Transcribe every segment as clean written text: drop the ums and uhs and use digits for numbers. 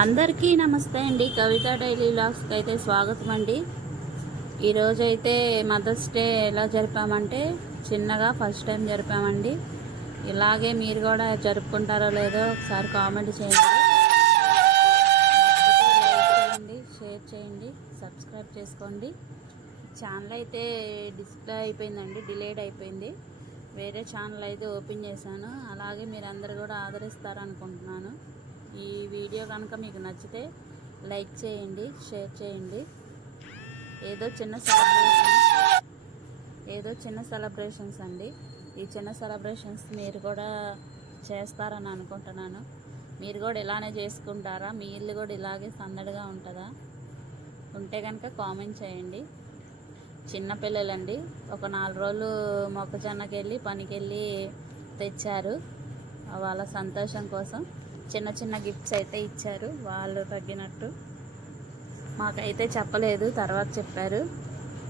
అందరికీ నమస్తే అండి. కవిత డైలీ వ్లాగ్స్కి అయితే స్వాగతం అండి. ఈరోజు అయితే మదర్స్ డే ఎలా జరిపామంటే చిన్నగా ఫస్ట్ టైం జరిపామండి. ఇలాగే మీరు కూడా జరుపుకుంటారో లేదో ఒకసారి కామెంట్ చేయండి, లైక్ చేయండి, షేర్ చేయండి, సబ్స్క్రైబ్ చేసుకోండి. ఛానల్ అయితే డిస్ప్లే అయిపోయిందండి, డిలేడ్ అయిపోయింది. వేరే ఛానల్ అయితే ఓపెన్ చేశాను. అలాగే మీరు అందరు కూడా ఆదరిస్తారనుకుంటున్నాను. ఈ వీడియో కనుక మీకు నచ్చితే లైక్ చేయండి, షేర్ చేయండి. ఏదో చిన్న సెలబ్రేషన్స్ అండి. ఈ చిన్న సెలబ్రేషన్స్ మీరు కూడా చేస్తారని అనుకుంటున్నాను. మీరు కూడా ఇలానే చేసుకుంటారా? మీ ఇల్లు కూడా ఇలాగే సందడిగా ఉంటుందా? ఉంటే కనుక కామెంట్ చేయండి. చిన్నపిల్లలండి, ఒక 4 రోజులు మొక్కజొన్నకి వెళ్ళి పనికి వెళ్ళి తెచ్చారు. వాళ్ళ సంతోషం కోసం చిన్న చిన్న గిఫ్ట్స్ అయితే ఇచ్చారు. వాళ్ళు తగ్గినట్టు మాకైతే చెప్పలేదు, తర్వాత చెప్పారు.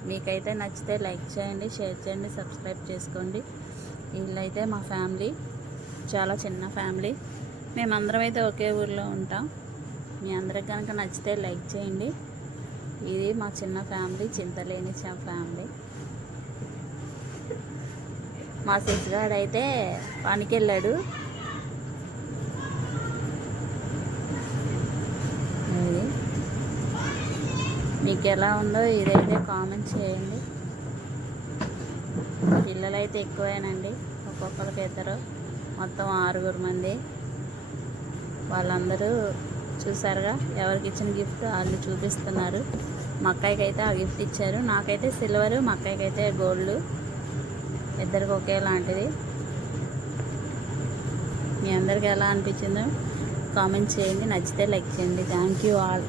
మీకైతే నచ్చితే లైక్ చేయండి, షేర్ చేయండి, సబ్స్క్రైబ్ చేసుకోండి. వీళ్ళైతే మా ఫ్యామిలీ, చాలా చిన్న ఫ్యామిలీ. మేమందరం అయితే ఒకే ఊర్లో ఉంటాం. మీ అందరికి కనుక నచ్చితే లైక్ చేయండి. ఇది మా చిన్న ఫ్యామిలీ, చింతలేని ఫ్యామిలీ. మా సిస్గాడు అయితే పనికి వెళ్ళాడు. మీకు ఎలా ఉందో ఇదైతే కామెంట్ చేయండి. పిల్లలైతే ఎక్కువేనండి, ఒక్కొక్కరికి ఇద్దరు, మొత్తం 6 మంది. వాళ్ళందరూ చూసారుగా, ఎవరికి ఇచ్చిన గిఫ్ట్ వాళ్ళు చూపిస్తున్నారు. మా అక్కయ్యకి అయితే ఆ గిఫ్ట్ ఇచ్చారు. నాకైతే సిల్వరు, మా అక్కయ్యకి అయితే గోల్డ్. ఇద్దరికి ఒకేలాంటిది. మీ అందరికి ఎలా అనిపించిందో కామెంట్ చేయండి. నచ్చితే లైక్ చేయండి. Thank you all.